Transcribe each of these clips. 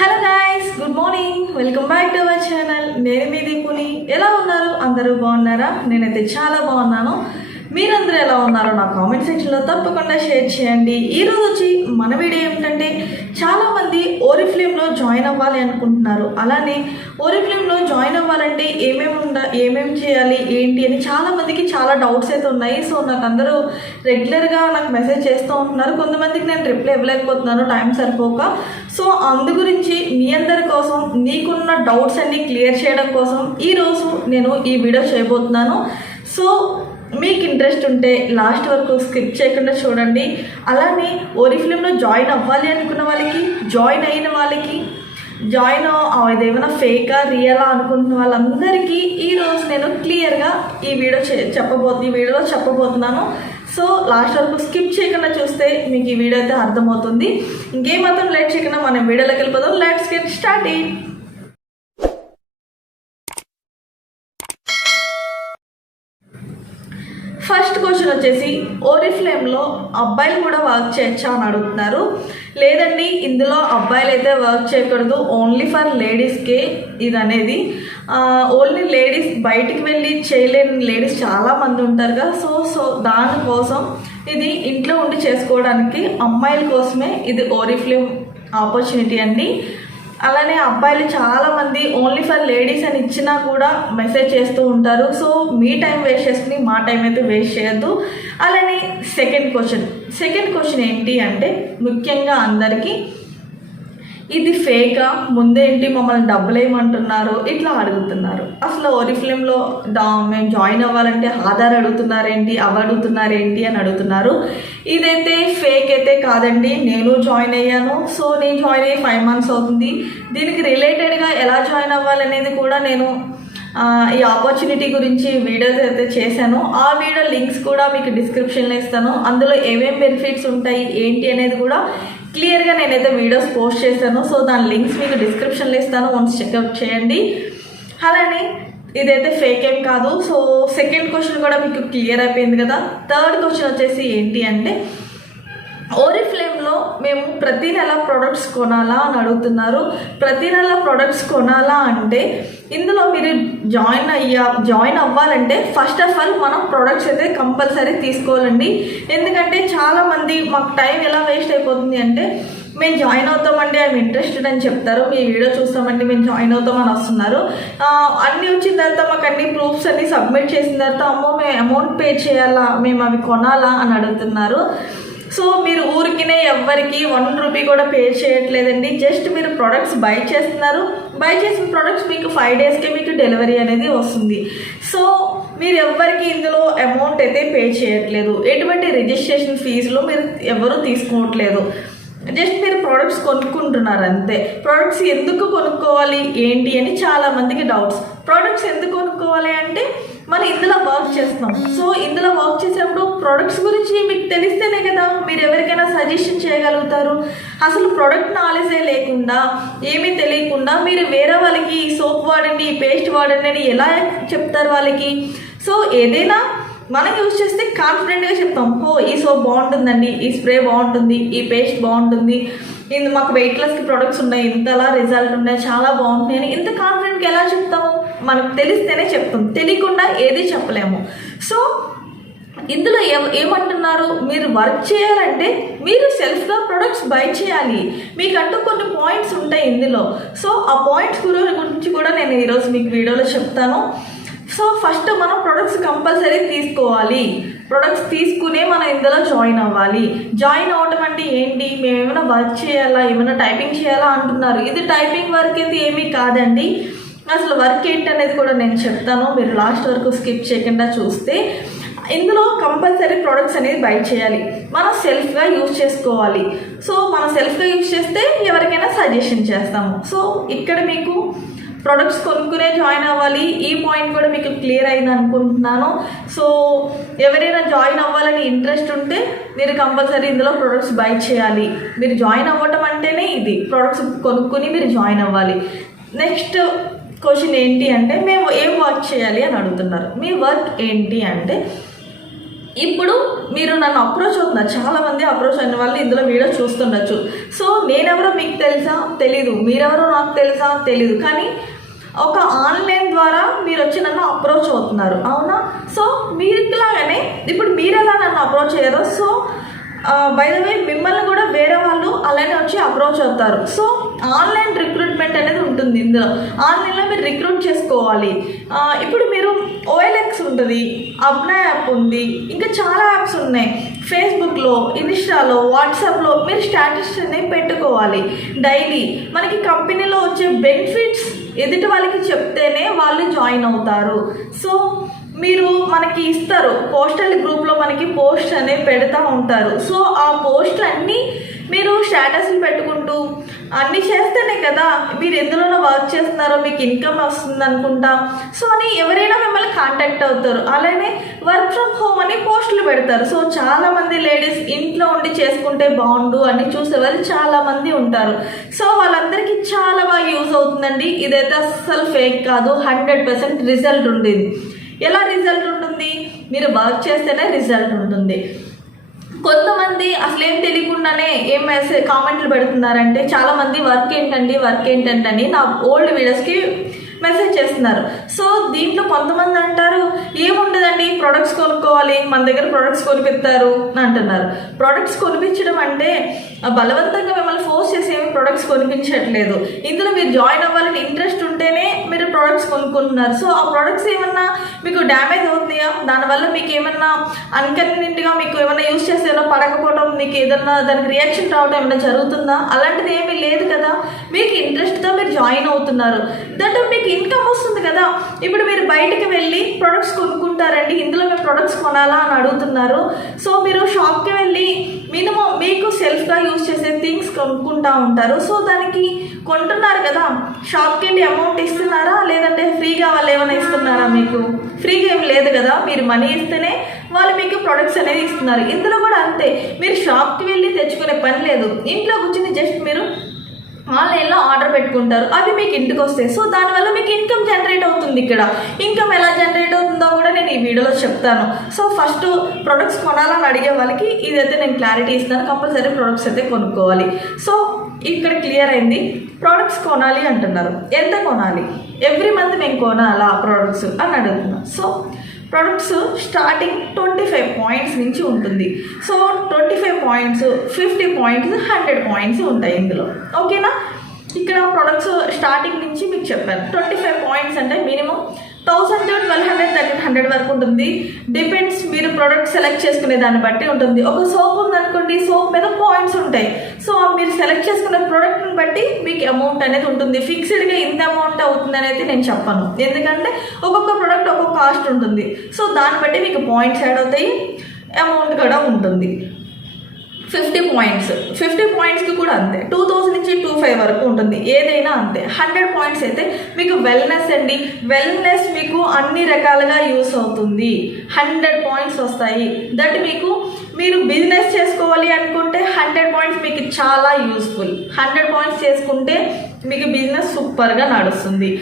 Hello guys, good morning. Welcome back to our channel. నేను మీ దీపుని. ఎలా ఉన్నారు? అందరూ బాగున్నారా? నేనైతే చాలా బాగున్నాను. మీరందరూ ఎలా ఉన్నారో నా కామెంట్ సెక్షన్లో తప్పకుండా షేర్ చేయండి. ఈరోజు వచ్చి మన వీడియో ఏమిటంటే, చాలామంది ఓరిఫ్లేమ్లో జాయిన్ అవ్వాలి అనుకుంటున్నారు. అలానే ఓరిఫ్లేమ్లో జాయిన్ అవ్వాలంటే ఏమేమి చేయాలి ఏంటి అని చాలామందికి చాలా డౌట్స్ అయితే ఉన్నాయి. సో నాకు అందరూ రెగ్యులర్గా నాకు మెసేజ్ చేస్తూ ఉంటున్నారు. కొంతమందికి నేను రిప్లై ఇవ్వలేకపోతున్నాను, టైం సరిపోక. సో అందు గురించి మీ అందరి కోసం, నీకున్న డౌట్స్ అన్నీ క్లియర్ చేయడం కోసం ఈరోజు నేను ఈ వీడియో చేయబోతున్నాను. సో మీకు ఇంట్రెస్ట్ ఉంటే లాస్ట్ వరకు స్కిప్ చేయకుండా చూడండి. అలానే ఓరిఫ్లేమ్లో జాయిన్ అవ్వాలి అనుకున్న వాళ్ళకి, జాయిన్ అయిన వాళ్ళకి, ఇదేమైనా ఫేకా రియలా అనుకుంటున్న వాళ్ళందరికీ ఈరోజు నేను క్లియర్గా ఈ వీడియోలో చెప్పబోతున్నాను. సో లాస్ట్ వరకు స్కిప్ చేయకుండా చూస్తే మీకు ఈ వీడియో అయితే అర్థమవుతుంది. ఇంకేమాత్రం లేట్ చేయకుండా మనం వీడియోలోకి వెళ్ళిపోదాం. Let's get start. First question వచ్చేసి, ఓరిఫ్లేమ్లో అబ్బాయిలు కూడా వర్క్ చేయొచ్చా అని అడుగుతున్నారు. లేదండి, ఇందులో అబ్బాయిలు అయితే వర్క్ చేయకూడదు, ఓన్లీ ఫర్ లేడీస్కే ఇది అనేది. ఓన్లీ లేడీస్, బయటికి వెళ్ళి చేయలేని లేడీస్ చాలామంది ఉంటారు కదా. సో దానికోసం ఇది ఇంట్లో ఉండి చేసుకోవడానికి అమ్మాయిల కోసమే ఇది ఓరిఫ్లేమ్ ఆపర్చునిటీ అండి. అలానే అబ్బాయిలు చాలామంది ఓన్లీ ఫర్ లేడీస్ అని ఇచ్చినా కూడా మెసేజ్ చేస్తూ ఉంటారు. సో మీ టైం వేస్ట్ చేసుకుని మా టైం అయితే వేస్ట్ చేయొద్దు. అలానే సెకండ్ క్వశ్చన్ ఏంటి అంటే, ముఖ్యంగా అందరికీ ఇది ఫేకా, ముందేంటి మమ్మల్ని డబ్బులు ఏమంటున్నారు ఇట్లా అడుగుతున్నారు. అసలు ఓరిఫ్లేమ్లో మేము జాయిన్ అవ్వాలంటే ఆధార్ అడుగుతున్నారేంటి, అవి అడుగుతున్నారేంటి అని అడుగుతున్నారు. ఇదైతే ఫేక్ అయితే కాదండి. నేను జాయిన్ అయ్యాను. సో నేను జాయిన్ అయ్యి 5 months అవుతుంది. దీనికి రిలేటెడ్గా ఎలా జాయిన్ అవ్వాలనేది కూడా నేను ఈ ఆపర్చునిటీ గురించి వీడియోస్ అయితే చేశాను. ఆ వీడియో లింక్స్ కూడా మీకు డిస్క్రిప్షన్లో ఇస్తాను. అందులో ఏమేమి బెనిఫిట్స్ ఉంటాయి ఏంటి అనేది కూడా క్లియర్గా నేనైతే వీడియోస్ పోస్ట్ చేశాను. సో దాని లింక్స్ మీకు డిస్క్రిప్షన్లో ఇస్తాను, వన్స్ చెక్అవుట్ చేయండి. అలానే ఇదైతే ఫేక్ ఏం కాదు. సో సెకండ్ క్వశ్చన్ కూడా మీకు క్లియర్ అయిపోయింది కదా. థర్డ్ క్వశ్చన్ వచ్చేసి ఏంటి అంటే, ఓరిఫ్లేమ్లో మేము ప్రతి నెల ప్రొడక్ట్స్ కొనాలా అని అడుగుతున్నారు. ప్రతి నెల ప్రొడక్ట్స్ కొనాలా అంటే, ఇందులో మీరు జాయిన్ అవ్వాలంటే ఫస్ట్ ఆఫ్ ఆల్ మనం ప్రొడక్ట్స్ అయితే కంపల్సరీ తీసుకోవాలండి. ఎందుకంటే చాలామంది మాకు టైం ఎలా వేస్ట్ అయిపోతుంది అంటే, మేము జాయిన్ అవుతామండి, ఐఎమ్ ఇంట్రెస్టెడ్ అని చెప్తారు, మీ వీడియో చూస్తామండి మేము జాయిన్ అవుతామని వస్తున్నారు. అన్నీ వచ్చిన తర్వాత మాకు అన్ని ప్రూఫ్స్ అన్ని సబ్మిట్ చేసిన తర్వాత, అమ్మో మేము అమౌంట్ పే చేయాలా, మేము అవి కొనాలా అని అడుగుతున్నారు. సో మీరు ఊరికినే ఎవ్వరికి 1 రూపీ కూడా పే చేయట్లేదండి. జస్ట్ మీరు ప్రొడక్ట్స్ బై చేస్తున్నారు. బై చేసిన ప్రొడక్ట్స్ మీకు 5 daysకే మీకు డెలివరీ అనేది వస్తుంది. సో మీరు ఎవ్వరికి ఇందులో అమౌంట్ అయితే పే చేయట్లేదు. ఎటువంటి రిజిస్ట్రేషన్ ఫీజులు మీరు ఎవరు తీసుకోవట్లేదు. జస్ట్ మీరు ప్రోడక్ట్స్ కొనుక్కుంటున్నారు అంతే. ప్రోడక్ట్స్ ఎందుకు కొనుక్కోవాలి ఏంటి అని చాలామందికి డౌట్స్. ప్రోడక్ట్స్ ఎందుకు కొనుక్కోవాలి అంటే, మనం ఇందులో వర్క్ చేస్తున్నాం. సో ఇందులో వర్క్ చేసేటప్పుడు ప్రోడక్ట్స్ గురించి మీకు తెలిస్తేనే కదా మీరు ఎవరికైనా సజెషన్ చేయగలుగుతారు. అసలు ప్రోడక్ట్ నాలెడ్జే లేకుండా, ఏమీ తెలియకుండా మీరు వేరే వాళ్ళకి ఈ సోప్ వాడండి, ఈ పేస్ట్ వాడండి అని ఎలా చెప్తారు వాళ్ళకి? సో ఏదైనా మనం యూజ్ చేస్తే కాన్ఫిడెంట్గా చెప్తాం, ఈ సోప్ బాగుంటుందండి, ఈ స్ప్రే బాగుంటుంది, ఈ పేస్ట్ బాగుంటుంది, ఇది మాకు వెయిట్లెస్కి ప్రొడక్ట్స్ ఉన్నాయి, ఇంతలా రిజల్ట్ ఉన్నాయి, చాలా బాగుంటుంది అని ఇంత కాన్ఫిడెంట్గా ఎలా చెప్తాము? మనకు తెలిస్తేనే చెప్తాం, తెలియకుండా ఏది చెప్పలేము. సో ఇందులో ఏమంటున్నారు, మీరు వర్క్ చేయాలంటే మీరు సెల్ఫ్గా ప్రొడక్ట్స్ బై చేయాలి. మీకంటూ కొన్ని పాయింట్స్ ఉంటాయి ఇందులో. సో ఆ పాయింట్స్ గురించి కూడా నేను ఈరోజు మీకు వీడియోలో చెప్తాను. సో ఫస్ట్ మనం ప్రొడక్ట్స్ కంపల్సరీ తీసుకోవాలి. ప్రొడక్ట్స్ తీసుకునే మనం ఇందులో జాయిన్ అవ్వాలి. జాయిన్ అవ్వటం అంటే ఏంటి, మేము ఏమైనా వర్క్ చేయాలా, ఏమైనా టైపింగ్ చేయాలా అంటున్నారు. ఇది టైపింగ్ వర్క్ అయితే ఏమీ కాదండి. అసలు వర్క్ ఏంటి అనేది కూడా నేను చెప్తాను, మీరు లాస్ట్ వరకు స్కిప్ చేయకుండా చూస్తే. ఇందులో కంపల్సరీ ప్రొడక్ట్స్ అనేది బై చేయాలి, మనం సెల్ఫ్గా యూజ్ చేసుకోవాలి. సో మనం సెల్ఫ్గా యూజ్ చేస్తే ఎవరికైనా సజెషన్ చేస్తాము. సో ఇక్కడ మీకు ప్రొడక్ట్స్ కొనుక్కునే జాయిన్ అవ్వాలి. ఈ పాయింట్ కూడా మీకు క్లియర్ అయింది అనుకుంటున్నాను. సో ఎవరైనా జాయిన్ అవ్వాలని ఇంట్రెస్ట్ ఉంటే మీరు కంపల్సరీ ఇందులో ప్రొడక్ట్స్ బై చేయాలి. మీరు జాయిన్ అవ్వటం అంటేనే ఇది, ప్రొడక్ట్స్ కొనుక్కొని మీరు జాయిన్ అవ్వాలి. నెక్స్ట్ క్వశ్చన్ ఏంటి అంటే, మేము ఏం వర్క్ చేయాలి అని అడుగుతున్నారు. మీ వర్క్ ఏంటి అంటే, ఇప్పుడు మీరు నన్ను అప్రోచ్ అవుతున్నారు, చాలామంది అప్రోచ్ అయిన వాళ్ళు ఇందులో వీడియో చూస్తుండొచ్చు. సో నేనెవరో మీకు తెలుసా? తెలీదు. మీరెవరో నాకు తెలుసా? తెలీదు. కానీ ఒక ఆన్లైన్ ద్వారా మీరు వచ్చి నన్ను అప్రోచ్ అవుతున్నారు, అవునా? సో మీరులాగానే ఇప్పుడు మీరెలా నన్ను అప్రోచ్ అయ్యారో, సో బై ద వే మిమ్మల్ని కూడా వేరే వాళ్ళు అలానే వచ్చి అప్రోచ్ అవుతారు. సో ఆన్లైన్ రిక్రూట్మెంట్ అనేది ఉంటుంది ఇందులో. ఆన్లైన్లో మీరు రిక్రూట్ చేసుకోవాలి. ఇప్పుడు మీరు OLX ఉంటుంది, అప్నా యాప్ ఉంది, ఇంకా చాలా యాప్స్ ఉన్నాయి. ఫేస్బుక్లో, ఇన్స్టాలో, వాట్సాప్లో మీరు స్టాటస్ అనేవి పెట్టుకోవాలి డైలీ. మనకి కంపెనీలో వచ్చే బెనిఫిట్స్ ఎదుటి వాళ్ళకి చెప్తేనే వాళ్ళు జాయిన్ అవుతారు. సో మీరు మనకి ఇస్తారు, పోస్టల్ గ్రూప్లో మనకి పోస్ట్ అనేవి పెడతా ఉంటారు. సో ఆ పోస్ట్ అన్నీ మీరు స్టేటస్లు పెట్టుకుంటూ అన్నీ చేస్తేనే కదా మీరు ఎందులోనో వర్క్ చేస్తున్నారో మీకు ఇన్కమ్ వస్తుంది అనుకుంటా. సో అని ఎవరైనా మిమ్మల్ని కాంటాక్ట్ అవుతారు. అలానే వర్క్ ఫ్రమ్ హోమ్ అని పోస్టులు పెడతారు. సో చాలామంది లేడీస్ ఇంట్లో ఉండి చేసుకుంటే బాగుండు అని చూసేవాళ్ళు చాలామంది ఉంటారు. సో వాళ్ళందరికీ చాలా బాగా యూజ్ అవుతుందండి. ఇదైతే అస్సలు ఫేక్ కాదు, 100% రిజల్ట్ ఉండేది. ఎలా రిజల్ట్ ఉంటుంది? మీరు వర్క్ చేస్తేనే రిజల్ట్ ఉంటుంది. కొంతమంది అసలు ఏం తెలియకుండానే ఏం కామెంట్లు పెడుతున్నారంటే, చాలామంది వర్క్ ఏంటంటని నా ఓల్డ్ వీడియోస్కి మెసేజ్ చేస్తున్నారు. సో దీంట్లో కొంతమంది అంటారు ఏముండదండి, ప్రొడక్ట్స్ కొనుక్కోవాలి, మన దగ్గర ప్రొడక్ట్స్ కొనిపిస్తారు అని అంటున్నారు. ప్రొడక్ట్స్ కొనిపించడం అంటే బలవంతంగా మిమ్మల్ని ఫోర్స్ చేసి ఏమి ప్రొడక్ట్స్ కొనిపించట్లేదు. ఇందులో మీరు జాయిన్ అవ్వాలని ఇంట్రెస్ట్ ఉంటేనే మీరు ప్రొడక్ట్స్ కొనుక్కుంటున్నారు. సో ఆ ప్రొడక్ట్స్ ఏమన్నా మీకు డ్యామేజ్ అవుతున్నాయా, దానివల్ల మీకు ఏమన్నా అన్కన్వీనియంట్గా మీకు ఏమైనా యూజ్ చేస్తే ఏమైనా పడకపోవడం, మీకు ఏదన్నా దానికి రియాక్షన్ రావడం ఏమైనా జరుగుతుందా? అలాంటిది ఏమీ లేదు కదా. మీకు ఇంట్రెస్ట్తో మీరు జాయిన్ అవుతున్నారు, దట్ మీకు ఇన్కమ్ వస్తుంది కదా. ఇప్పుడు మీరు బయటకు వెళ్ళి ప్రొడక్ట్స్ కొనుక్కుంటారండి, ఇందులో మీరు ప్రొడక్ట్స్ కొనాలా అని అడుగుతున్నారు. సో మీరు షాప్కి వెళ్ళి మినిమం మీకు సెల్ఫ్గా యూజ్ చేసే థింగ్స్ కొనుక్కుంటూ ఉంటారు. సో దానికి కొంటున్నారు కదా, షాప్కి వెళ్ళి అమౌంట్ ఇస్తున్నారా, లేదంటే ఫ్రీగా వాళ్ళు ఏమైనా ఇస్తున్నారా? మీకు ఫ్రీగా ఏమి లేదు కదా, మీరు మనీ ఇస్తేనే వాళ్ళు మీకు ప్రొడక్ట్స్ అనేది ఇస్తున్నారు. ఇందులో కూడా అంతే, మీరు షాప్కి వెళ్ళి తెచ్చుకునే పని లేదు. ఇంట్లో కూర్చొని జస్ట్ మీరు ఆన్లైన్లో ఆర్డర్ పెట్టుకుంటారు, అవి మీకు ఇంటికి వస్తాయి. సో దానివల్ల మీకు ఇన్కమ్ జనరేట్ అవుతుంది. ఇక్కడ ఇన్కమ్ ఎలా జనరేట్ అవుతుందో కూడా నేను ఈ వీడియోలో చెప్తాను. సో ఫస్ట్ ప్రొడక్ట్స్ కొనాలని అడిగే వాళ్ళకి ఇదైతే నేను క్లారిటీ ఇస్తాను. కంపల్సరీ ప్రొడక్ట్స్ అయితే కొనుక్కోవాలి. సో ఇక్కడ క్లియర్ అయింది. ప్రొడక్ట్స్ కొనాలి అంటున్నారు, ఎంత కొనాలి? ఎవ్రీ మంత్ మేము కొనాలా ప్రొడక్ట్స్ అని అడుగుతున్నాం. సో ప్రొడక్ట్స్ స్టార్టింగ్ 25 పాయింట్స్ నుంచి ఉంటుంది. సో 25 పాయింట్స్, 50 పాయింట్స్, 100 పాయింట్స్ ఉంటాయి ఇందులో, ఓకేనా? ఇక్కడ ప్రొడక్ట్స్ స్టార్టింగ్ నుంచి మీకు చెప్పాను. 25 పాయింట్స్ అంటే మినిమం 1000 to 1200, 1300 వరకు ఉంటుంది. డిపెండ్స్, మీరు ప్రొడక్ట్ సెలెక్ట్ చేసుకునే దాన్ని బట్టి ఉంటుంది. ఒక సోప్ ఉందనుకోండి, సోప్ మీద పాయింట్స్ ఉంటాయి. సో మీరు సెలెక్ట్ చేసుకునే ప్రోడక్ట్ని బట్టి మీకు అమౌంట్ అనేది ఉంటుంది. ఫిక్స్డ్గా ఇంత అమౌంట్ అవుతుంది అనేది నేను చెప్పను, ఎందుకంటే ఒక్కొక్క ప్రోడక్ట్ ఒక్కొక్క కాస్ట్ ఉంటుంది. సో దాన్ని బట్టి మీకు పాయింట్స్ యాడ్ అవుతాయి, అమౌంట్ కూడా ఉంటుంది. 50 పాయింట్స్, 50 పాయింట్స్కి కూడా అంతే. 2000 నుంచి 25 వరకు ఉంటుంది, ఏదైనా అంతే. 100 పాయింట్స్ అయితే మీకు వెల్నెస్ అండి. వెల్నెస్ మీకు అన్ని రకాలుగా యూస్ అవుతుంది. 100 పాయింట్స్ వస్తాయి. దట్ మీకు మీరు బిజినెస్ చేసుకోవాలి అనుకుంటే 100 పాయింట్స్ మీకు చాలా యూస్ఫుల్. 100 పాయింట్స్ చేసుకుంటే మీకు బిజినెస్ సూపర్గా నడుస్తుంది.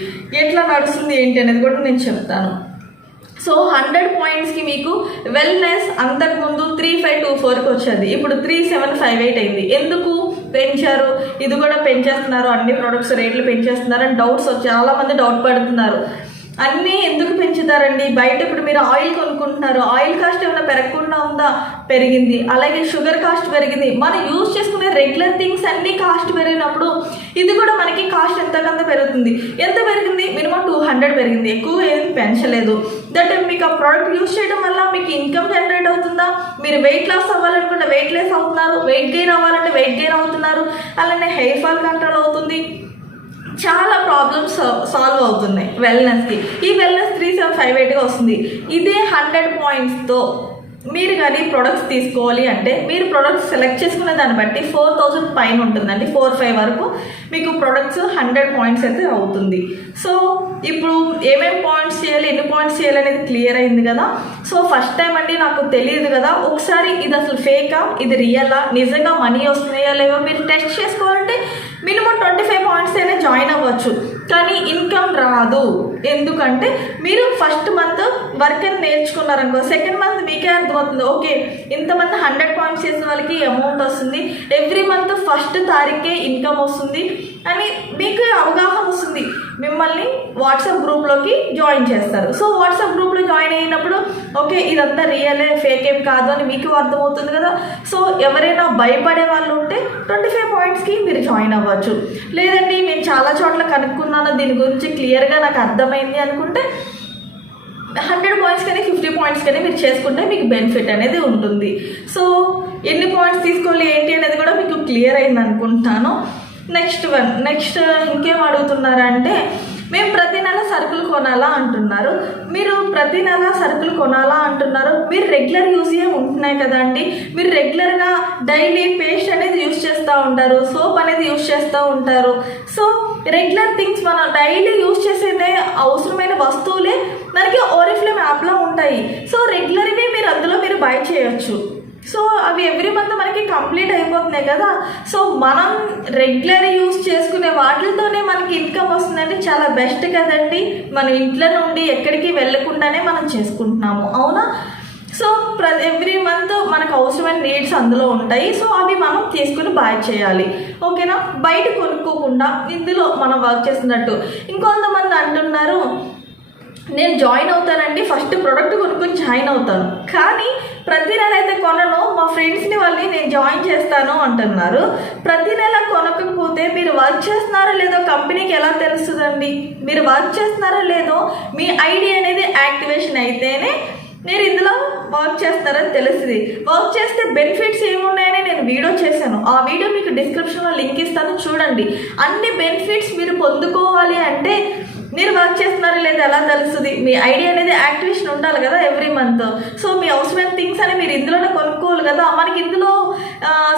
ఎట్లా నడుస్తుంది ఏంటి అనేది కూడా నేను చెప్తాను. సో 100 పాయింట్స్కి మీకు వెల్నెస్ అంతకుముందు 3524కి వచ్చేది, ఇప్పుడు 3758 అయింది. ఎందుకు పెంచారు? ఇది కూడా పెంచేస్తున్నారు, అన్ని ప్రొడక్ట్స్ రేట్లు పెంచేస్తున్నారు అని డౌట్స్ చాలామంది డౌట్ పడుతున్నారు. అన్నీ ఎందుకు పెంచుతారండి? బయట ఇప్పుడు మీరు ఆయిల్ కొనుక్కుంటున్నారు, ఆయిల్ కాస్ట్ ఏమైనా పెరగకుండా ఉందా? పెరిగింది. అలాగే షుగర్ కాస్ట్ పెరిగింది. మనం యూజ్ చేసుకునే రెగ్యులర్ థింగ్స్ అన్నీ కాస్ట్ పెరిగినప్పుడు ఇది కూడా మనకి కాస్ట్ ఎంతకంత పెరుగుతుంది. ఎంత పెరిగింది? మినిమం 200 పెరిగింది, ఎక్కువ ఏం పెంచలేదు. దట్ మీకు ఆ ప్రోడక్ట్ యూజ్ చేయడం వల్ల మీకు ఇన్కమ్ జనరేట్ అవుతుందా? మీరు వెయిట్ లాస్ అవ్వాలనుకుంటే వెయిట్ లాస్ అవుతున్నారు, వెయిట్ గెయిన్ అవ్వాలంటే వెయిట్ గెయిన్ అవుతున్నారు. అలానే హెయిర్ ఫాల్ కంట్రోల్ అవుతుంది, చాలా ప్రాబ్లమ్స్ సాల్వ్ అవుతున్నాయి వెల్నెస్కి. ఈ వెల్నెస్ 3758గా వస్తుంది. ఇదే 100 పాయింట్స్తో మీరు కానీ ప్రొడక్ట్స్ తీసుకోవాలి అంటే మీరు ప్రొడక్ట్స్ సెలెక్ట్ చేసుకునే దాన్ని బట్టి 4000 పైన ఉంటుందండి. 45 వరకు మీకు ప్రొడక్ట్స్ 100 పాయింట్స్ అయితే అవుతుంది. సో ఇప్పుడు ఏమేమి పాయింట్స్ చేయాలి, ఎన్ని పాయింట్స్ చేయాలి అనేది క్లియర్ అయింది కదా. సో ఫస్ట్ టైం అండి, నాకు తెలియదు కదా. ఒకసారి ఇది అసలు ఫేకా, ఇది రియలా, నిజంగా మనీ వస్తున్నాయా లేవో మీరు టెస్ట్ చేసుకోవాలంటే మినిమం 25 పాయింట్స్ అయినా జాయిన్ అవ్వచ్చు, కానీ ఇన్కమ్ రాదు. ఎందుకంటే మీరు ఫస్ట్ మంత్ వర్క్ అని నేర్చుకున్నారనుకో, సెకండ్ మంత్ మీకే అర్థమవుతుంది, ఓకే ఇంతమంది 100 పాయింట్స్ చేసిన వాళ్ళకి అమౌంట్ వస్తుంది, ఎవ్రీ మంత్ ఫస్ట్ తారీఖే ఇన్కమ్ వస్తుంది అని మీకు అవగాహన వస్తుంది. మిమ్మల్ని వాట్సాప్ గ్రూప్లోకి జాయిన్ చేస్తారు. సో వాట్సాప్ గ్రూప్లో జాయిన్ అయినప్పుడు ఓకే ఇదంతా రియలే, ఫేక్ ఏం కాదు అని మీకు అర్థమవుతుంది కదా. సో ఎవరైనా భయపడే వాళ్ళు ఉంటే 25 పాయింట్స్కి మీరు జాయిన్ అవ్వచ్చు. లేదండి నేను చాలా చోట్ల కనుక్కున్నాను, దీని గురించి క్లియర్గా నాకు అర్థమైంది అనుకుంటే 100 పాయింట్స్ కానీ 50 పాయింట్స్ కానీ మీరు చేసుకుంటే మీకు బెనిఫిట్ అనేది ఉంటుంది. సో ఎన్ని పాయింట్స్ తీసుకోవాలి ఏంటి అనేది కూడా మీకు క్లియర్ అయింది అనుకుంటున్నాను. నెక్స్ట్ ఇంకేం అడుగుతున్నారంటే, మేము ప్రతి నెల సరుకులు కొనాలా అంటున్నారు. మీరు ప్రతి నెల సరుకులు కొనాలా అంటున్నారు, మీరు రెగ్యులర్ యూజ్ ఉంటున్నాయి కదండి. మీరు రెగ్యులర్గా డైలీ పేస్ట్ అనేది యూజ్ చేస్తూ ఉంటారు, సోప్ అనేది యూజ్ చేస్తూ ఉంటారు. సో రెగ్యులర్ థింగ్స్ మనం డైలీ యూజ్ చేసే అవసరమైన వస్తువులే మనకి ఓరిఫ్లేమ్ యాప్లో ఉంటాయి. సో రెగ్యులర్గా మీరు అందులో మీరు బై చేయొచ్చు. సో అవి ఎవ్రీ మంత్ మనకి కంప్లీట్ అయిపోతున్నాయి కదా. సో మనం రెగ్యులర్ యూజ్ చేసుకునే వాటితోనే మనకి ఇన్కమ్ వస్తుందంటే చాలా బెస్ట్ కదండి. మనం ఇంట్లో నుండి ఎక్కడికి వెళ్ళకుండానే మనం చేసుకుంటున్నాము, అవునా. సో ఎవ్రీ మంత్ మనకు అవసరమైన నీడ్స్ అందులో ఉంటాయి. సో అవి మనం తీసుకుని బై చేయాలి, ఓకేనా. బయట కొనుక్కోకుండా ఇందులో మనం వర్క్ చేస్తున్నట్టు. ఇంకొంతమంది అంటున్నారు, నేను జాయిన్ అవుతానండి, ఫస్ట్ ప్రోడక్ట్ కొనుక్కొని జాయిన్ అవుతాను, కానీ ప్రతి నెల అయితే కొనను, మా ఫ్రెండ్స్ని వాళ్ళని నేను జాయిన్ చేస్తాను అంటున్నారు. ప్రతి నెల కొనకపోతే మీరు వర్క్ చేస్తున్నారో లేదో కంపెనీకి ఎలా తెలుస్తుందండి. మీరు వర్క్ చేస్తున్నారో లేదో మీ ఐడి అనేది యాక్టివేషన్ అయితేనే మీరు ఇందులో వర్క్ చేస్తారని తెలుస్తుంది. వర్క్ చేస్తే బెనిఫిట్స్ ఏమున్నాయని నేను వీడియో చేశాను, ఆ వీడియో మీకు డిస్క్రిప్షన్లో లింక్ ఇస్తాను, చూడండి. అన్ని బెనిఫిట్స్ మీరు పొందుకోవాలి అంటే మీరు వర్క్ చేస్తున్నారో లేదా ఎలా తెలుస్తుంది. మీ ఐడి అనేది యాక్టివేషన్ ఉండాలి కదా ఎవ్రీ మంత్. సో మీ అవసరమైన థింగ్స్ అని మీరు ఇందులోనే కొనుక్కోవాలి కదా. మనకి ఇందులో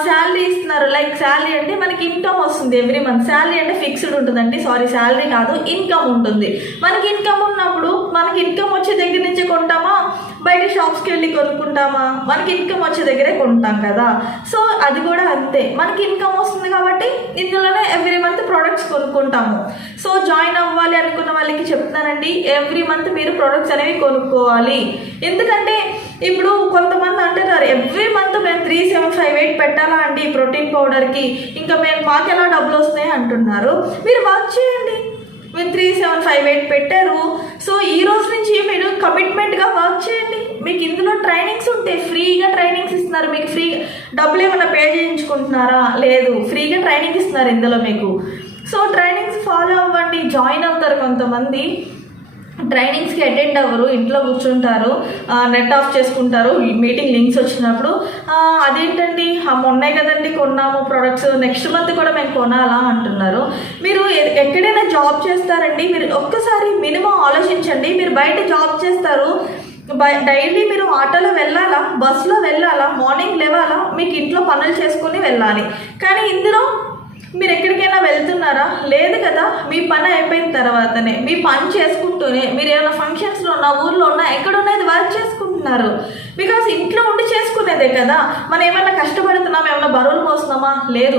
శాలరీ ఇస్తున్నారు, లైక్ శాలరీ అంటే మనకి ఇన్కమ్ వస్తుంది ఎవ్రీ మంత్. శాలరీ అంటే ఫిక్స్డ్ ఉంటుందండి, శాలరీ కాదు, ఇన్కమ్ ఉంటుంది. మనకి ఇన్కమ్ ఉన్నప్పుడు మనకి ఇన్కమ్ వచ్చే దగ్గర నుంచి కొంటామా, బయట షాప్స్కి వెళ్ళి కొనుక్కుంటామా, మనకి ఇన్కమ్ వచ్చే దగ్గరే కొంటాం కదా. సో అది కూడా అంతే, మనకి ఇన్కమ్ వస్తుంది కాబట్టి ఇందులోనే ఎవ్రీ మంత్ ప్రోడక్ట్స్ కొనుక్కుంటాము. సో జాయిన్ అవ్వాలి అనుకున్న వాళ్ళకి చెప్తున్నానండి, ఎవ్రీ మంత్ మీరు ప్రొడక్ట్స్ అనేవి కొనుక్కోవాలి. ఎందుకంటే ఇప్పుడు కొంతమంది అంటున్నారు, ఎవ్రీ మంత్ మేము 3758 పెట్టాలా అండి ప్రోటీన్ పౌడర్కి, ఇంకా మాకు ఎలా డబ్బులు వస్తాయి అంటున్నారు. మీరు వర్క్ చేయండి, మీరు 3758 పెట్టారు. సో ఈ రోజు నుంచి మీరు కమిట్మెంట్గా వర్క్ చేయండి. మీకు ఇందులో ట్రైనింగ్స్ ఉంటాయి, ఫ్రీగా ట్రైనింగ్స్ ఇస్తున్నారు. మీకు ఫ్రీ డబ్బులు ఏమైనా పే చేయించుకుంటున్నారా, లేదు, ఫ్రీగా ట్రైనింగ్ ఇస్తున్నారు ఇందులో మీకు. సో ట్రైనింగ్స్ ఫాలో అవ్వండి, జాయిన్ అవుతారు. కొంతమంది ట్రైనింగ్స్కి అటెండ్ అవ్వరు, ఇంట్లో కూర్చుంటారు, నెట్ ఆఫ్ చేసుకుంటారు మీటింగ్ లింక్స్ వచ్చినప్పుడు. అదేంటండి మొన్నే కదండి కొన్నాము ప్రొడక్ట్స్, నెక్స్ట్ మంత్ కూడా మేము కొనాలా అంటున్నారు. మీరు ఎక్కడైనా జాబ్ చేస్తారండి, మీరు ఒక్కసారి మినిమం ఆలోచించండి. మీరు బయట జాబ్ చేస్తారు, డైలీ మీరు ఆటోలో వెళ్ళాలా, బస్సులో వెళ్ళాలా, మార్నింగ్ లేవాలా, మీకు ఇంట్లో పనులు చేసుకుని వెళ్ళాలి. కానీ ఇందులో మీరు ఎక్కడికైనా వెళ్తున్నారా, లేదు కదా. మీ పని అయిపోయిన తర్వాతనే మీ పని చేసుకుంటూనే మీరు ఏమైనా ఫంక్షన్స్లో ఉన్నా, ఊర్లో ఉన్నా, ఎక్కడున్నా ఇది వర్క్ చేసుకుంటున్నారు. బికాస్ ఇంట్లో ఉండి చేసుకునేదే కదా. మనం ఏమైనా కష్టపడుతున్నాం, ఏమైనా బరువులు మోస్తున్నామా, లేదు.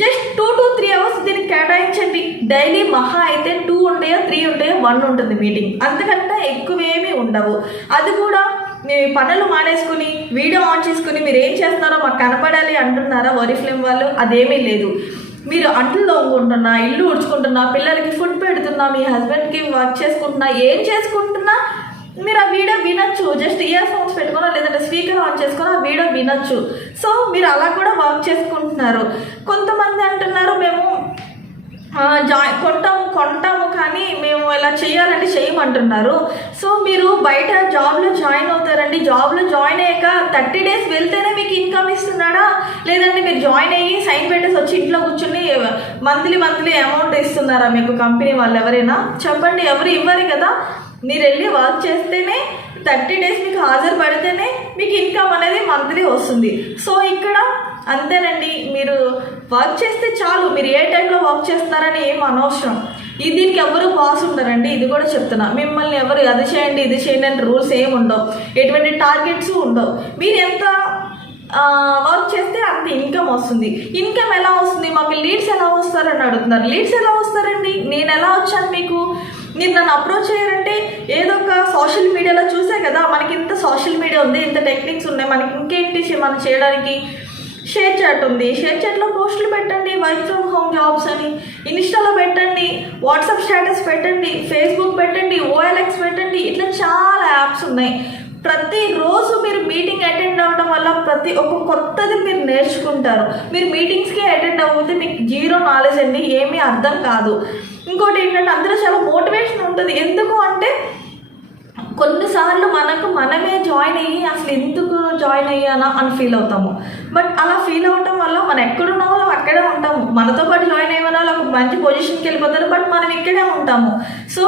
జస్ట్ 2 to 3 అవర్స్ దీనికి కేటాయించండి. డైలీ మహా అయితే 2 ఉంటాయో 3 ఉంటాయో 1 ఉంటుంది మీటింగ్, అంతకంటే ఎక్కువేమీ ఉండవు. అది కూడా మీ పనులు మానేసుకుని వీడియో ఆన్ చేసుకుని మీరు ఏం చేస్తున్నారో మాకు కనపడాలి అంటున్నారా ఓరిఫ్లేమ్ వాళ్ళు, అదేమీ లేదు. మీరు అంట్లు తోముకుంటున్నా, ఇల్లు ఉడ్చుకుంటున్నా, పిల్లలకి ఫుడ్ పెడుతున్నా, మీ హస్బెండ్కి వర్క్ చేసుకుంటున్నా, ఏం చేసుకుంటున్నా మీరు ఆ వీడియో వినొచ్చు. జస్ట్ ఇయర్ ఫోన్స్ పెట్టుకున్నా, లేదంటే స్పీకర్ ఆన్ చేసుకుని ఆ వీడియో వినొచ్చు. సో మీరు అలా కూడా వర్క్ చేసుకుంటున్నారు. కొంతమంది అంటున్నారు, మేము కొంటాము కానీ మేము ఇలా చేయాలంటే చేయమంటున్నారు. సో మీరు బయట జాబ్లో జాయిన్ అవుతారండి, జాబ్లో జాయిన్ అయ్యాక 30 days వెళ్తేనే మీకు ఇన్కమ్ ఇస్తున్నాడా, లేదంటే మీరు జాయిన్ అయ్యి సైన్ పెట్టేసి వచ్చి ఇంట్లో కూర్చుని మంత్లీ అమౌంట్ ఇస్తున్నారా మీకు కంపెనీ వాళ్ళు ఎవరైనా చెప్పండి. ఎవరు ఇవ్వరు కదా. మీరు వెళ్ళి వర్క్ చేస్తేనే 30 days మీకు హాజరు పడితేనే మీకు ఇన్కమ్ అనేది మంత్లీ వస్తుంది. సో ఇక్కడ అంతేనండి, మీరు వర్క్ చేస్తే చాలు. మీరు ఏ టైంలో వర్క్ చేస్తున్నారని ఏం అనవసరం. దీనికి ఎవరు బాస్ ఉండరండి, ఇది కూడా చెప్తున్నా. మిమ్మల్ని ఎవరు అది చేయండి ఇది చేయండి అంటే రూల్స్ ఏమి ఉండవు, ఎటువంటి టార్గెట్స్ ఉండవు. మీరు ఎంత వర్క్ చేస్తే అంత ఇన్కమ్ వస్తుంది. ఇన్కమ్ ఎలా వస్తుంది, మాకు లీడ్స్ ఎలా వస్తారని అడుగుతున్నారు. లీడ్స్ ఎలా వస్తారండి, నేను ఎలా వచ్చాను మీకు, మీరు నన్ను అప్రోచ్ చేయాలంటే ఏదో ఒక సోషల్ మీడియాలో చూసే కదా, మనకి ఇంత సోషల్ మీడియా ఉంది, ఇంత టెక్నిక్స్ ఉన్నాయి, మనకి ఇంకేంటి మనం చేయడానికి. షేర్ చాట్ ఉంది, షేర్ చాట్లో పోస్టులు పెట్టండి, వర్క్ ఫ్రమ్ హోమ్ జాబ్స్ అని, ఇన్స్టాలో పెట్టండి, వాట్సాప్ స్టేటస్ పెట్టండి, ఫేస్బుక్ పెట్టండి, OLX పెట్టండి, ఇట్లా చాలా యాప్స్ ఉన్నాయి. ప్రతిరోజు మీరు మీటింగ్ అటెండ్ అవ్వడం వల్ల ప్రతి ఒక్క కొత్తది మీరు నేర్చుకుంటారు. మీరు మీటింగ్స్కి అటెండ్ అవ్వకపోతే మీకు జీరో నాలెడ్జ్ అండి, ఏమీ అర్థం కాదు. ఇంకోటి ఏంటంటే అందరూ చాలా మోటివేషన్ ఉంటుంది. ఎందుకు అంటే కొన్నిసార్లు మనమే జాయిన్ అయ్యి అసలు ఎందుకు జాయిన్ అయ్యానా అని ఫీల్ అవుతాము. బట్ అలా ఫీల్ అవ్వటం వల్ల మనం ఎక్కడున్న వాళ్ళం అక్కడే ఉంటాము. మనతో పాటు జాయిన్ అయ్యే వాళ్ళు ఒక మంచి పొజిషన్కి వెళ్ళిపోతారు, బట్ మనం ఇక్కడే ఉంటాము. సో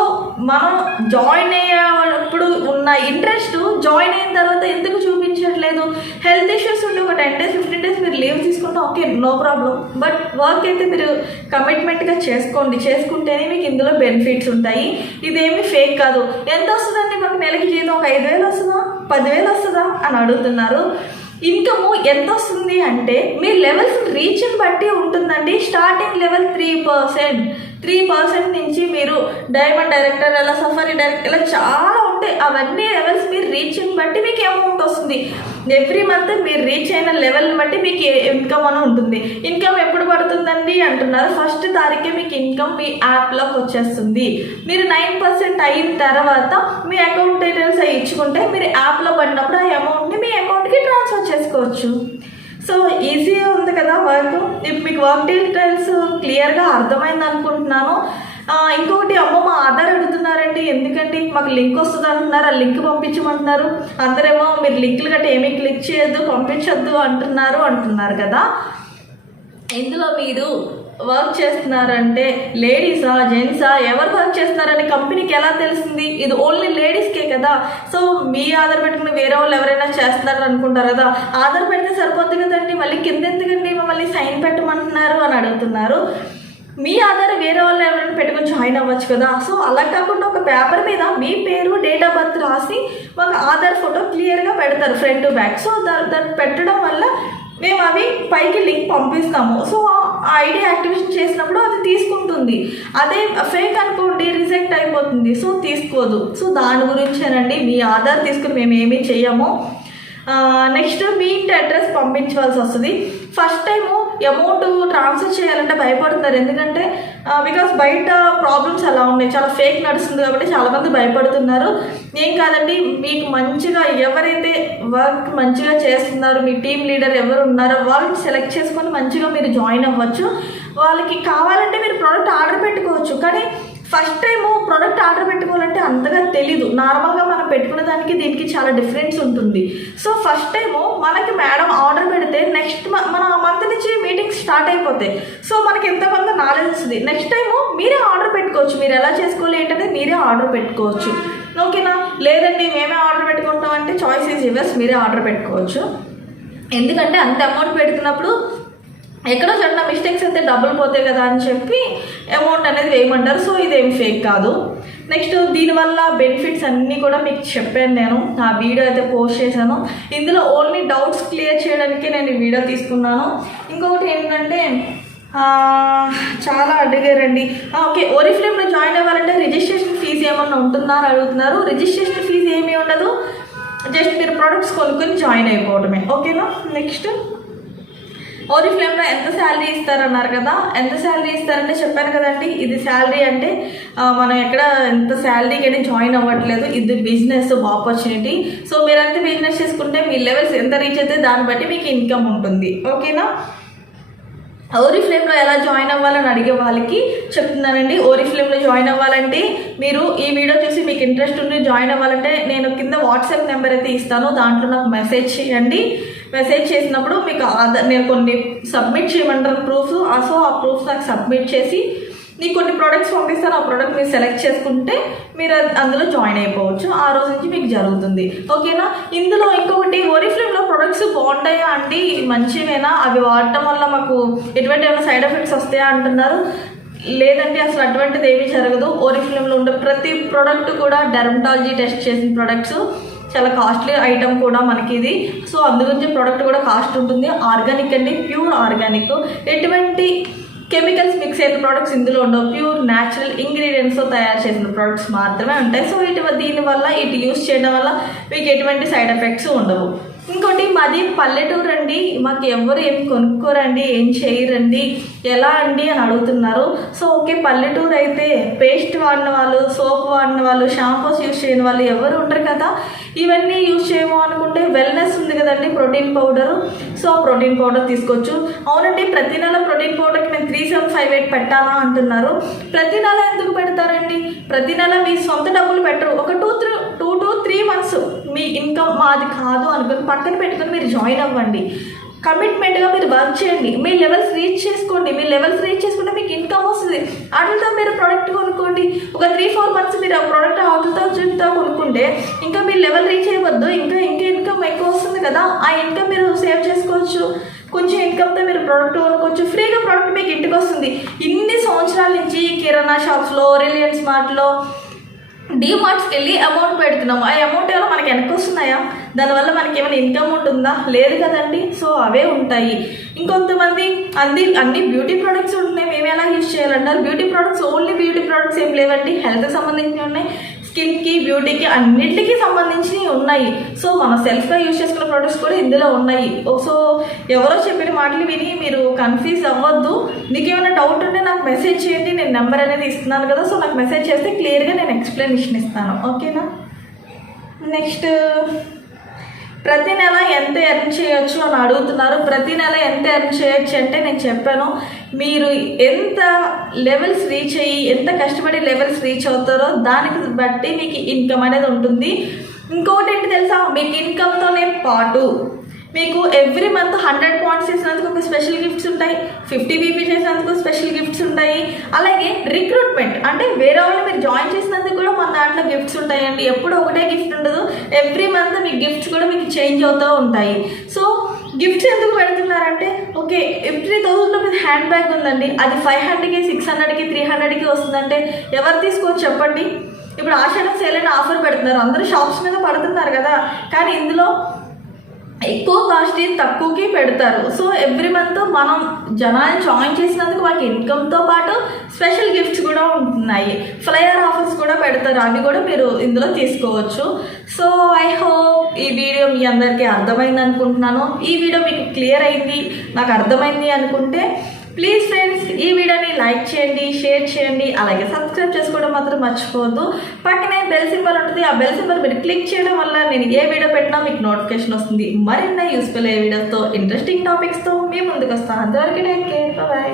మనం జాయిన్ అయ్యేటప్పుడు ఉన్న ఇంట్రెస్ట్ జాయిన్ అయిన తర్వాత ఎందుకు చూపించట్లేదు? హెల్త్ ఇష్యూస్ ఉండి ఒక 10 days 15 days మీరు లీవ్ తీసుకుంటే okay, no problem. But work అయితే మీరు కమిట్మెంట్గా చేసుకుంటేనే మీకు ఇందులో బెనిఫిట్స్ ఉంటాయి. ఇదేమి ఫేక్ కాదు. ఎంత వస్తుందండి మాకు నెలకి జీతం? ఒక 5,000 వస్తుందా, 10,000 వస్తుందా అని అడుగుతున్నారు. ఇన్కమ్ ఎంత వస్తుంది అంటే మీ లెవెల్స్ రీచ్ని బట్టి ఉంటుందండి. స్టార్టింగ్ లెవెల్ 3% నుంచి మీరు డైమండ్ డైరెక్టర్, అలా సఫారీ డైరెక్టర్, ఇలా చాలా ఉంటాయి. అవన్నీ లెవెల్స్ మీరు రీచ్ని బట్టి మీకు అమౌంట్ వస్తుంది. ఎవ్రీ మంత్ మీరు రీచ్ అయిన లెవెల్ని బట్టి మీకు ఇన్కమ్ అని ఉంటుంది. ఇన్కమ్ ఎప్పుడు పడుతుందండి అంటున్నారు. 1st తారీఖే మీకు ఇన్కమ్ మీ యాప్లోకి వచ్చేస్తుంది. మీరు 9% అయిన తర్వాత మీ అకౌంట్ డీటెయిల్స్ అవి ఇచ్చుకుంటే మీరు యాప్లో పడినప్పుడు ఆ అమౌంట్ని మీ అకౌంట్కి ట్రాన్స్ఫర్ చేసుకోవచ్చు. సో ఈజీగా ఉంది కదా వర్క్. ఇప్పుడు మీకు వర్క్ డీటెయిల్స్ క్లియర్గా అర్థమైంది అనుకుంటున్నాను. ఇంకొకటి, మా ఆధార్ అడుగుతున్నారండి, ఎందుకండి మాకు లింక్ వస్తుంది అంటున్నారు, ఆ లింక్ పంపించమంటున్నారు. అందరేమో మీరు లింకులు గట్రా ఏమీ క్లిక్ చేయొద్దు, పంపించొద్దు అంటున్నారు కదా. ఇందులో మీరు వర్క్ చేస్తున్నారంటే లేడీసా జెంట్సా ఎవరు వర్క్ చేస్తున్నారని కంపెనీకి ఎలా తెలుస్తుంది? ఇది ఓన్లీ లేడీస్కే కదా. సో మీ ఆధార్ పెట్టుకుని వేరే వాళ్ళు ఎవరైనా చేస్తున్నారని అనుకుంటారు కదా. ఆధార్ పెడితే సరిపోద్ది కదండి, మళ్ళీ కింద ఎందుకండి మమ్మల్ని సైన్ పెట్టమంటున్నారు అని అడుగుతున్నారు. మీ ఆధార్ వేరే వాళ్ళు ఎవరైనా పెట్టుకొని జాయిన్ అవ్వచ్చు కదా. సో అలా కాకుండా ఒక పేపర్ మీద మీ పేరు, డేట్ ఆఫ్ బర్త్ రాసి మాకు ఆధార్ ఫోటో క్లియర్గా పెడతారు ఫ్రంట్ టు బ్యాక్. సో దాన్ని పెట్టడం వల్ల మేము అవి పైకి లింక్ పంపిస్తాము. సో ఆ ఐడి యాక్టివేషన్ చేసినప్పుడు అది తీసుకుంటుంది. అదే ఫేక్ అనుకోండి, రిజెక్ట్ అయిపోతుంది. సో తీసుకోదు. సో దాని గురించేనండి, మీ ఆధార్ తీసుకుని మేము ఏమీ చెయ్యము. నెక్స్ట్ మీ ఇంటి అడ్రస్ పంపించవలసి వస్తుంది. ఫస్ట్ టైము అమౌంట్ ట్రాన్స్ఫర్ చేయాలంటే భయపడుతున్నారు, ఎందుకంటే బికాస్ బయట ప్రాబ్లమ్స్ అలా ఉన్నాయి, చాలా ఫేక్ నడుస్తుంది కాబట్టి చాలామంది భయపడుతున్నారు. ఏం కాదండి, మీకు మంచిగా ఎవరైతే వర్క్ మంచిగా చేస్తున్నారో మీ టీం లీడర్ ఎవరు ఉన్నారో వాళ్ళని సెలెక్ట్ చేసుకొని మంచిగా మీరు జాయిన్ అవ్వచ్చు. వాళ్ళకి కావాలంటే మీరు ప్రోడక్ట్ ఆర్డర్ పెట్టుకోవచ్చు. కానీ ఫస్ట్ టైము ప్రోడక్ట్ ఆర్డర్ పెట్టుకోవాలంటే అంతగా తెలీదు. నార్మల్గా మనం పెట్టుకునే దానికి దీనికి చాలా డిఫరెన్స్ ఉంటుంది. సో ఫస్ట్ టైము మనకి మేడం ఆర్డర్ పెడితే నెక్స్ట్ మన మంత్ నుంచి మీటింగ్స్ స్టార్ట్ అయిపోతాయి. సో మనకి ఎంతమంది నాలెడ్జ్ వస్తుంది. నెక్స్ట్ టైము మీరే ఆర్డర్ పెట్టుకోవచ్చు. మీరు ఎలా చేసుకోవాలి ఏంటంటే మీరే ఆర్డర్ పెట్టుకోవచ్చు. ఓకేనా? లేదండి మేమే ఆర్డర్ పెట్టుకుంటాం అంటే చాయిస్ ఈజ్ యువర్స్, మీరే ఆర్డర్ పెట్టుకోవచ్చు. ఎందుకంటే అంత అమౌంట్ పెడుతున్నప్పుడు ఎక్కడో చిన్న మిస్టేక్స్ అయితే డబ్బులు పోతాయి కదా అని చెప్పి అమౌంట్ అనేది వేయమంటారు. సో ఇదేం ఫేక్ కాదు. నెక్స్ట్ దీనివల్ల బెనిఫిట్స్ అన్నీ కూడా మీకు చెప్పాను. నేను ఆ వీడియో అయితే పోస్ట్ చేశాను. ఇందులో ఓన్లీ డౌట్స్ క్లియర్ చేయడానికి నేను ఈ వీడియో తీసుకున్నాను. ఇంకొకటి ఏంటంటే చాలా అడిగారండి, ఓకే ఓరిఫ్లేమ్లో జాయిన్ అవ్వాలంటే రిజిస్ట్రేషన్ ఫీజు ఏమన్నా ఉంటుందా అని అడుగుతున్నారు. రిజిస్ట్రేషన్ ఫీజు ఏమీ ఉండదు, జస్ట్ మీరు ప్రొడక్ట్స్ కొనుక్కొని జాయిన్ అయిపోవడమే. ఓకేనా? నెక్స్ట్ ఓరిఫ్లేమ్లో ఎంత శాలరీ ఇస్తారన్నారు కదా. ఎంత శాలరీ ఇస్తారంటే చెప్పాను కదండి, ఇది శాలరీ అంటే మనం ఎక్కడ ఎంత శాలరీకి జాయిన్ అవ్వట్లేదు, ఇది బిజినెస్ ఆపర్చునిటీ. సో మీరు ఎంత బిజినెస్ చేసుకుంటే మీ లెవెల్స్ ఎంత రీచ్ అయితే దాన్ని బట్టి మీకు ఇన్కమ్ ఉంటుంది. ఓకేనా? ఓరిఫ్లేమ్లో ఎలా జాయిన్ అవ్వాలని అడిగే వాళ్ళకి చెప్తున్నానండి. ఓరిఫ్లేమ్లో జాయిన్ అవ్వాలంటే మీరు ఈ వీడియో చూసి మీకు ఇంట్రెస్ట్ ఉండి జాయిన్ అవ్వాలంటే నేను కింద వాట్సాప్ నెంబర్ అయితే ఇస్తాను, దాంట్లో నాకు మెసేజ్ చేయండి. మెసేజ్ చేసినప్పుడు మీకు నేను కొన్ని సబ్మిట్ చేయమంటారు ప్రూఫ్స్. సో ఆ ప్రూఫ్స్ నాకు సబ్మిట్ చేసి నీకు కొన్ని ప్రోడక్ట్స్ పంపిస్తాను. ఆ ప్రోడక్ట్ మీరు సెలెక్ట్ చేసుకుంటే మీరు అందులో జాయిన్ అయిపోవచ్చు. ఆ రోజు నుంచి మీకు జరుగుతుంది. ఓకేనా? ఇందులో ఇంకొకటి, ఓరిఫ్లేమ్లో ప్రొడక్ట్స్ బాగుంటాయా అండి, మంచివేనా, అవి వాడటం వల్ల మాకు ఎటువంటి ఏమైనా సైడ్ ఎఫెక్ట్స్ వస్తాయా అంటున్నారు. లేదండి, అసలు అటువంటిది ఏమీ జరగదు. ఓరిఫ్లేమ్లో ఉండే ప్రతి ప్రోడక్ట్ కూడా డెర్మటాలజీ టెస్ట్ చేసిన ప్రొడక్ట్స్. చాలా కాస్ట్లీ ఐటమ్ కూడా మనకి ఇది. సో అందుగురించి ప్రోడక్ట్ కూడా కాస్ట్ ఉంటుంది. ఆర్గానిక్ అండి, ప్యూర్ ఆర్గానిక్, ఎటువంటి కెమికల్స్ మిక్స్ అయిన ప్రోడక్ట్స్ ఇందులో ఉండవు. ప్యూర్ న్యాచురల్ ఇంగ్రీడియంట్స్తో తయారు చేసిన ప్రోడక్ట్స్ మాత్రమే ఉంటాయి. సో దీనివల్ల ఇటు యూస్ చేయడం వల్ల మీకు ఎటువంటి సైడ్ ఎఫెక్ట్స్ ఉండవు. ఇంకోటి మాది పల్లెటూరు అండి, మాకు ఎవరు ఏం కొనుక్కోరండి, ఏం చేయరండి, ఎలా అండి అని అడుగుతున్నారు. సో ఓకే, పల్లెటూరు అయితే పేస్ట్ వాడిన వాళ్ళు, సోప్ వాడిన వాళ్ళు, షాంపూస్ యూస్ చేయని వాళ్ళు ఎవరు ఉంటారు కదా. ఇవన్నీ యూజ్ చేయము అనుకుంటే వెల్నెస్ ఉంది కదండి, ప్రోటీన్ పౌడరు. సో ఆ ప్రోటీన్ పౌడర్ తీసుకోవచ్చు. అవునండి, ప్రతి నెల ప్రోటీన్ పౌడర్కి నేను 3758 పెట్టాలా అంటున్నారు. ప్రతి నెల ఎందుకు పెడతారండి? ప్రతి నెల మీ సొంత డబ్బులు పెట్టరు. ఒక 2 to 3 months మీ ఇన్కమ్ మాది కాదు అనుకుని పక్కన పెట్టుకొని మీరు జాయిన్ అవ్వండి. కమిట్మెంట్గా మీరు వర్క్ చేయండి. మీ లెవెల్స్ రీచ్ చేసుకోండి. మీ లెవెల్స్ రీచ్ చేసుకుంటే మీకు ఇన్కమ్ వస్తుంది. వాటితో మీరు ప్రోడక్ట్ కొనుక్కోండి. ఒక 3-4 months మీరు ఆ ప్రోడక్ట్ వాటితో కొనుక్కుంటే ఇంకా మీరు లెవెల్ రీచ్ అయ్యవద్దు, ఇంకా ఇన్కమ్ ఎక్కువ వస్తుంది కదా. ఆ ఇన్కమ్ మీరు సేవ్ చేసుకోవచ్చు. కొంచెం ఇన్కమ్తో మీరు ప్రోడక్ట్ కొనుక్కోవచ్చు. ఫ్రీగా ప్రోడక్ట్ మీకు ఇంటికి వస్తుంది. ఇన్ని సంవత్సరాల నుంచి కిరాణా షాప్స్లో, రిలయన్స్ మార్ట్లో, డీమార్ట్స్కి వెళ్ళి అమౌంట్ పెడుతున్నాము. ఆ అమౌంట్ ఏమైనా మనకి వెనక్కి వస్తున్నాయా? దానివల్ల మనకి ఏమైనా ఇన్కమ్ ఉంటుందా? లేదు కదండి. సో అవే ఉంటాయి. ఇంకొంతమంది అన్ని బ్యూటీ ప్రోడక్ట్స్ ఉంటున్నాయి, మేము ఎలా యూజ్ చేయాలంటారు. Beauty products only beauty products ఏం లేవండి, హెల్త్కి సంబంధించి ఉన్నాయి, స్కిన్కి, బ్యూటీకి, అన్నింటికి సంబంధించినవి ఉన్నాయి. సో మన సెల్ఫ్గా యూజ్ చేసుకున్న ప్రోడక్ట్స్ కూడా ఇందులో ఉన్నాయి. సో ఎవరో చెప్పిన మాటలు విని మీరు కన్ఫ్యూజ్ అవ్వద్దు. మీకు ఏమైనా డౌట్ ఉంటే నాకు మెసేజ్ చేయండి, నేను నెంబర్ అనేది ఇస్తున్నాను కదా. సో నాకు మెసేజ్ చేస్తే క్లియర్గా నేను ఎక్స్ప్లెనేషన్ ఇస్తాను, ఓకేనా. నెక్స్ట్, ప్రతి నెల ఎంత ఎర్న్ చేయొచ్చు అని అడుగుతున్నారు. ప్రతి నెల ఎంత ఎర్న్ చేయొచ్చు అంటే నేను చెప్పాను, మీరు ఎంత లెవెల్స్ రీచ్ అయ్యి ఎంత కష్టపడి లెవెల్స్ రీచ్ అవుతారో దానికి బట్టి మీకు ఇన్కమ్ అనేది ఉంటుంది. ఇంకోటి ఏంటి తెలుసా, మీకు ఇన్కమ్తోనే పాటు మీకు ఎవ్రీ మంత్ 100 points చేసినందుకు ఒక స్పెషల్ గిఫ్ట్స్ ఉంటాయి, 50 BP చేసినందుకు స్పెషల్ గిఫ్ట్స్ ఉంటాయి. అలాగే రిక్రూట్మెంట్ అంటే వేరే వాళ్ళు మీరు జాయిన్ చేసినందుకు కూడా మన దాంట్లో గిఫ్ట్స్ ఉంటాయండి. ఎప్పుడు ఒకటే గిఫ్ట్ ఉండదు, ఎవ్రీ మంత్ మీకు గిఫ్ట్స్ కూడా మీకు చేంజ్ అవుతూ ఉంటాయి. సో గిఫ్ట్స్ ఎందుకు పెడుతున్నారంటే, ఓకే ఎవ్రీ 1000 మీద హ్యాండ్ బ్యాగ్ ఉందండి, అది 500కి, 600కి, 300కి వస్తుందంటే ఎవరు తీసుకోవచ్చు చెప్పండి. ఇప్పుడు ఆషాఢం సేల్ అని ఆఫర్ పెడుతున్నారు, అందరూ షాప్స్ మీద పడుతున్నారు కదా. కానీ ఇందులో ఎక్కువ కాస్ట్ తక్కువకి పెడతారు. సో ఎవ్రీ మంత్ మనం జనాన్ని జాయిన్ చేసినందుకు వాళ్ళకి ఇన్కమ్తో పాటు స్పెషల్ గిఫ్ట్స్ కూడా ఉంటున్నాయి. ఫ్లయర్ ఆఫర్స్ కూడా పెడతారు, అవి కూడా మీరు ఇందులో తీసుకోవచ్చు. సో ఐ హోప్ ఈ వీడియో మీ అందరికీ అర్థమైంది అనుకుంటున్నాను. ఈ వీడియో మీకు క్లియర్ అయింది, నాకు అర్థమైంది అనుకుంటే ప్లీజ్ ఫ్రెండ్స్ ఈ వీడియోని లైక్ చేయండి, షేర్ చేయండి, అలాగే సబ్స్క్రైబ్ చేసుకోవడం మాత్రం మర్చిపోవద్దు. పక్కనే బెల్ సింబల్ ఉంటుంది, ఆ బెల్ సింబల్ మీరు క్లిక్ చేయడం వల్ల నేను ఏ వీడియో పెట్టినా మీకు నోటిఫికేషన్ వస్తుంది. మరిన్ని యూస్ఫుల్ అయ్యే వీడియోస్తో, ఇంట్రెస్టింగ్ టాపిక్స్తో మీ ముందుకు వస్తాను. అంతవరకు టేక్ కేర్, బాయ్.